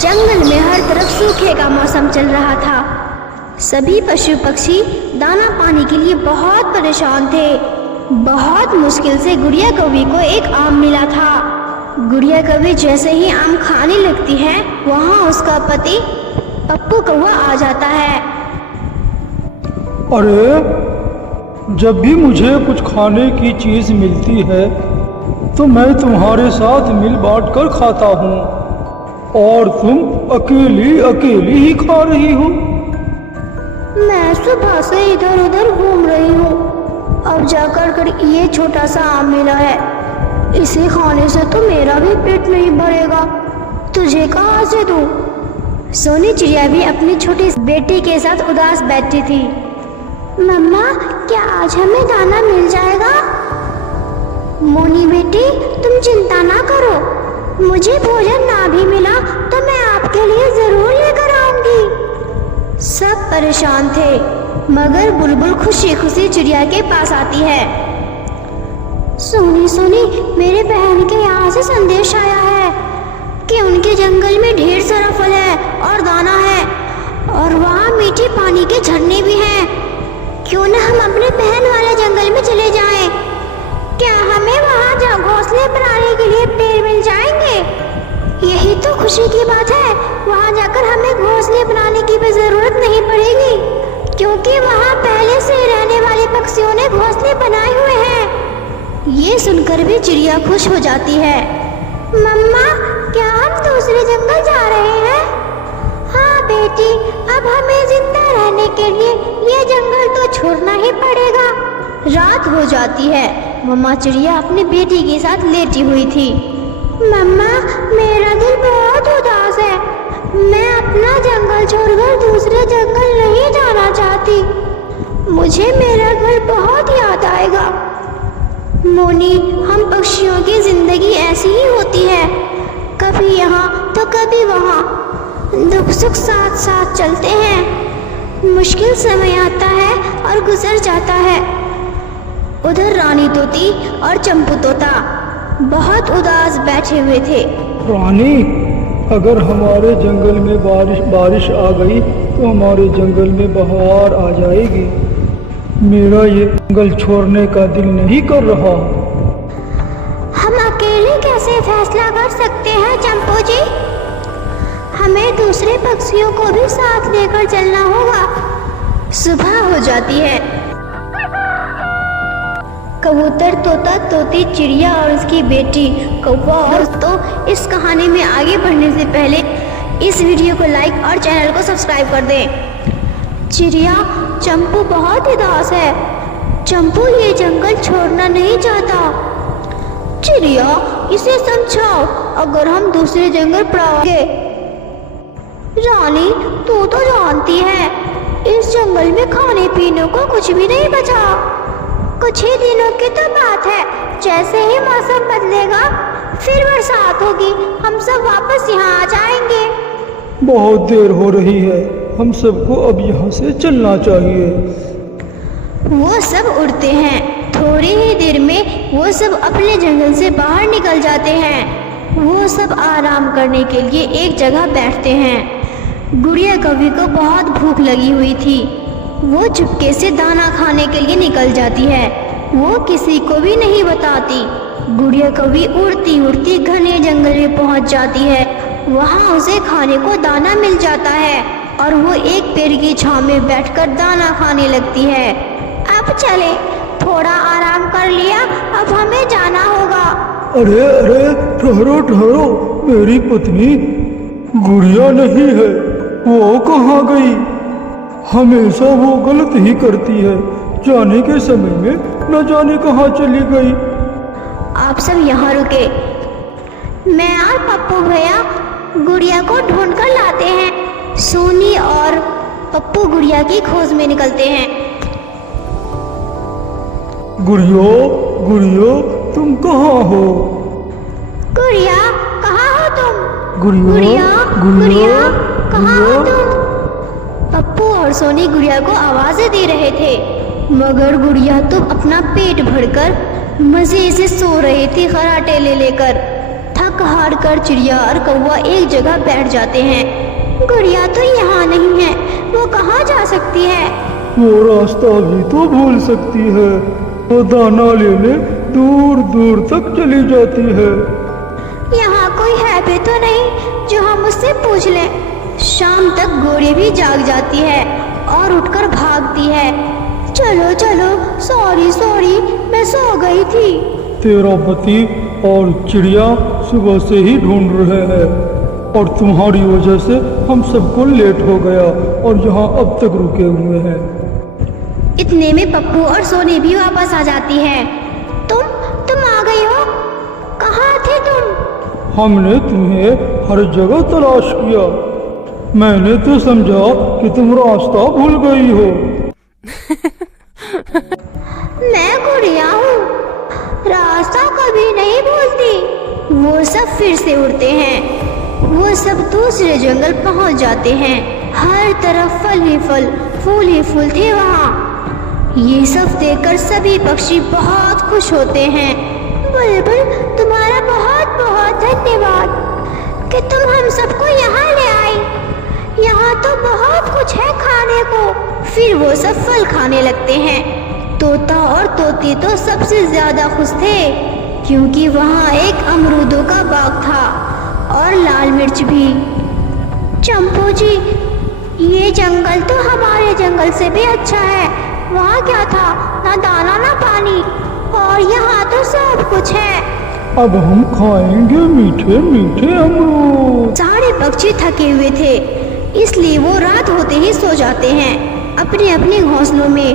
जंगल में हर तरफ सूखे का मौसम चल रहा था। सभी पशु पक्षी दाना पानी के लिए बहुत परेशान थे। बहुत मुश्किल से गुड़िया कौवी को एक आम मिला था। गुड़िया कौवी जैसे ही आम खाने लगती है, वहाँ उसका पति पप्पू कौवा आ जाता है। अरे, जब भी मुझे कुछ खाने की चीज मिलती है तो मैं तुम्हारे साथ मिल बांट कर खाता हूँ, और तुम अकेली अकेली ही खा रही हो। मैं सुबह से इधर उधर घूम रही हूँ, अब जाकर ये छोटा सा आम मिला है। इसे खाने से तो मेरा भी पेट नहीं भरेगा, तुझे कहाँ से दूँ? सोनी चिड़िया भी अपनी छोटी बेटी के साथ उदास बैठी थी। मम्मा, क्या आज हमें दाना मिल जाएगा? मोनी बेटी, तुम चिंता ना करो, मुझे भोजन ना भी मिला तो मैं आपके लिए जरूर लेकर आऊंगी। सब परेशान थे, मगर बुलबुल खुशी खुशी चिड़िया के पास आती है। सोनी सोनी, मेरे बहन के यहाँ से संदेश आया है कि उनके जंगल में ढेर सारा फल है और दाना है, और वहाँ मीठे पानी के झरने भी हैं। क्यों न हम अपने बहन वाले जंगल में चले जाएं? क्या हमें वहाँ घोंसले बनाने के लिए पेड़ मिल जाएंगे? यही तो खुशी की बात है। वहाँ जाकर हमें घोंसले बनाने की भी जरूरत नहीं पड़ेगी, क्योंकि वहाँ पहले से रहने वाले पक्षियों ने घोंसले बनाए हुए हैं। ये सुनकर भी चिड़िया खुश हो जाती है। मम्मा, क्या हम दूसरे जंगल जा रहे हैं? हाँ बेटी, अब हमें जिंदा रहने के लिए ये जंगल तो छोड़ना ही पड़ेगा। रात हो जाती है। मम्मा चिड़िया अपनी बेटी के साथ लेटी हुई थी। मम्मा, मेरा दिल बहुत उदास है। मैं अपना जंगल छोड़कर दूसरे जंगल नहीं जाना चाहती। मुझे मेरा घर बहुत याद आएगा। मोनी, हम पक्षियों की जिंदगी ऐसी ही होती है, कभी यहाँ तो कभी वहाँ। दुख सुख साथ साथ चलते हैं। मुश्किल समय आता है और गुजर जाता है। उधर रानी तोती और चंपू तोता बहुत उदास बैठे हुए थे। रानी, अगर हमारे जंगल में बारिश आ गई तो हमारे जंगल में बहार आ जाएगी। मेरा ये जंगल छोड़ने का दिल नहीं कर रहा। हम अकेले कैसे फैसला कर सकते हैं चंपू जी? हमें दूसरे पक्षियों को भी साथ लेकर चलना होगा। सुबह हो जाती है। कबूतर, तोता, तोती, चिड़िया और उसकी बेटी कौवा। और दोस्तों, इस कहानी में आगे बढ़ने से पहले इस वीडियो को लाइक और चैनल को सब्सक्राइब कर दें। चिड़िया, चंपू बहुत उदास है। चंपू ये जंगल छोड़ना नहीं चाहता। चिड़िया, इसे समझाओ, अगर हम दूसरे जंगल पड़ाओगे। रानी, तू तो जानती है इस जंगल में खाने पीने को कुछ भी नहीं बचा। कुछ ही दिनों की तो बात है, जैसे ही मौसम बदलेगा फिर बरसात होगी, हम सब वापस यहाँ आ जाएंगे। बहुत देर हो रही है, हम सबको अब यहाँ से चलना चाहिए। वो सब उड़ते हैं। थोड़ी ही देर में वो सब अपने जंगल से बाहर निकल जाते हैं। वो सब आराम करने के लिए एक जगह बैठते हैं। गुड़िया कौवी को बहुत भूख लगी हुई थी। वो चुपके से दाना खाने के लिए निकल जाती है। वो किसी को भी नहीं बताती। गुड़िया कौवी उड़ती उड़ती घने जंगल में पहुंच जाती है। वहाँ उसे खाने को दाना मिल जाता है और वो एक पेड़ की छांव में बैठकर दाना खाने लगती है। अब चले, थोड़ा आराम कर लिया, अब हमें जाना होगा। अरे अरे, ठहरो ठहरो, मेरी पत्नी गुड़िया नहीं है, वो कहाँ गई? हमेशा वो गलत ही करती है, जाने के समय में न जाने कहाँ चली गई। आप सब यहाँ रुके, मैं और पप्पू भैया गुड़िया को ढूंढ कर लाते हैं। सोनी और पप्पू गुड़िया की खोज में निकलते हैं। गुड़िया, गुड़िया, तुम कहाँ हो? गुड़िया, कहाँ हो तुम? गुड़िया, गुड़िया, कहाँ हो तुम? पप्पू और सोनी गुड़िया को आवाजें दे रहे थे, मगर गुड़िया तो अपना पेट भरकर मजे से सो रही थी खराटे ले लेकर। थक थक हार कर चिड़िया और कौवा एक जगह बैठ जाते हैं। गुड़िया तो यहाँ नहीं है, वो कहाँ जा सकती है? वो रास्ता भी तो भूल सकती है। वो दाना लेने दूर दूर तक चली जाती है। यहाँ कोई है भी तो नहीं जो हम उससे पूछ लें। शाम तक गोरी भी जाग जाती है और उठकर भागती है। चलो चलो, सॉरी सॉरी, मैं सो गई थी। तेरा पति और चिड़िया सुबह से ही ढूंढ रहे हैं और तुम्हारी वजह से हम सबको लेट हो गया और यहाँ अब तक रुके हुए हैं। इतने में पप्पू और सोनी भी वापस आ जाती है। तुम आ गई हो? कहाँ थे तुम? हमने तुम्हें हर जगह तलाश किया। मैंने तो समझा कि तुम रास्ता भूल गई हो। मैं गुड़िया हूँ, रास्ता कभी नहीं भूलती। वो सब फिर से उड़ते हैं। वो सब दूसरे जंगल पहुँच जाते हैं। हर तरफ फल ही फल, फूल ही फूल थे वहाँ। ये सब देखकर सभी पक्षी बहुत खुश होते हैं। बुलबुल, तुम्हारा बहुत बहुत धन्यवाद कि तुम हम सबको यहाँ ले आई। यहाँ तो बहुत कुछ है खाने को। फिर वो सब फल खाने लगते हैं। तोता और तोती तो सबसे ज्यादा खुश थे क्योंकि वहाँ एक अमरूदों का बाग था और लाल मिर्च भी। चंपू जी, ये जंगल तो हमारे जंगल से भी अच्छा है। वहाँ क्या था? ना दाना ना पानी, और यहाँ तो सब कुछ है। अब हम खाएंगे मीठे मीठे अमरूद। सारे पक्षी थके हुए थे, इसलिए वो रात होते ही सो जाते हैं अपने अपने घोंसलों में।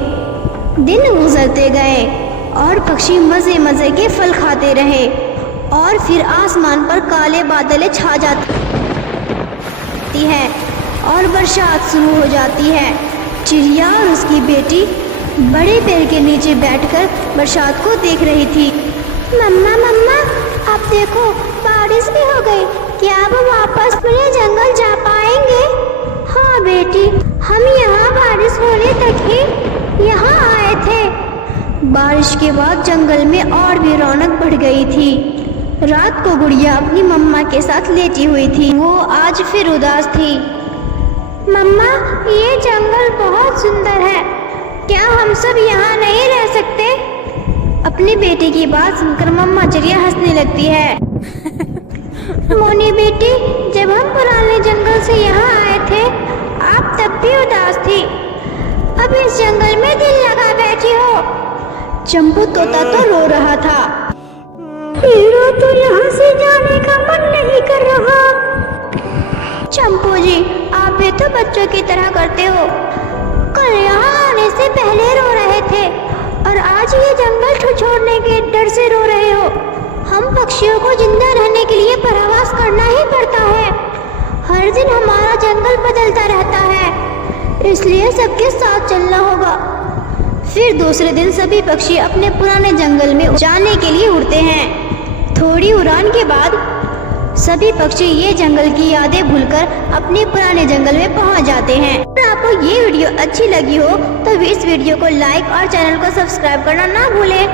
दिन गुजरते गए और पक्षी मजे मजे के फल खाते रहे और फिर आसमान पर काले बादलें छा जाती है और बरसात शुरू हो जाती है। चिड़िया और उसकी बेटी बड़े पेड़ के नीचे बैठकर बरसात को देख रही थी। मम्मा मम्मा, अब देखो बारिश भी हो गई। क्या अब वापस पूरे जंगल जा पाएंगे? हाँ बेटी, हम यहाँ बारिश होने तक ही यहाँ आए थे। बारिश के बाद जंगल में और भी रौनक बढ़ गई थी। रात को गुड़िया अपनी मम्मा के साथ लेटी हुई थी। वो आज फिर उदास थी। मम्मा, ये जंगल बहुत सुंदर है, क्या हम सब यहाँ नहीं रह सकते? अपनी बेटी की बात सुनकर मम्मा चिड़िया हंसने लगती है। मोनी बेटी, जब हम पुराने जंगल से यहाँ आए थे, आप तब भी उदास थी। अब इस जंगल में दिल लगा बैठी हो। चंपू तोता तो रो रहा था। मेरा तो यहाँ से जाने का मन नहीं कर रहा। चंपू जी, आप भी तो बच्चों की तरह करते हो। कल यहाँ आने से पहले रो रहे थे और आज ये जंगल छोड़ने के डर से रो रहे हो। हम पक्षियों को जिंदा रहने के लिए प्रवास करना ही पड़ता है। हर दिन हमारा जंगल बदलता रहता है, इसलिए सबके साथ चलना होगा। फिर दूसरे दिन सभी पक्षी अपने पुराने जंगल में जाने के लिए उड़ते हैं। थोड़ी उड़ान के बाद सभी पक्षी ये जंगल की यादें भूलकर अपने पुराने जंगल में पहुंच जाते हैं। अगर आपको ये वीडियो अच्छी लगी हो तो इस वीडियो को लाइक और चैनल को सब्सक्राइब करना ना भूलें।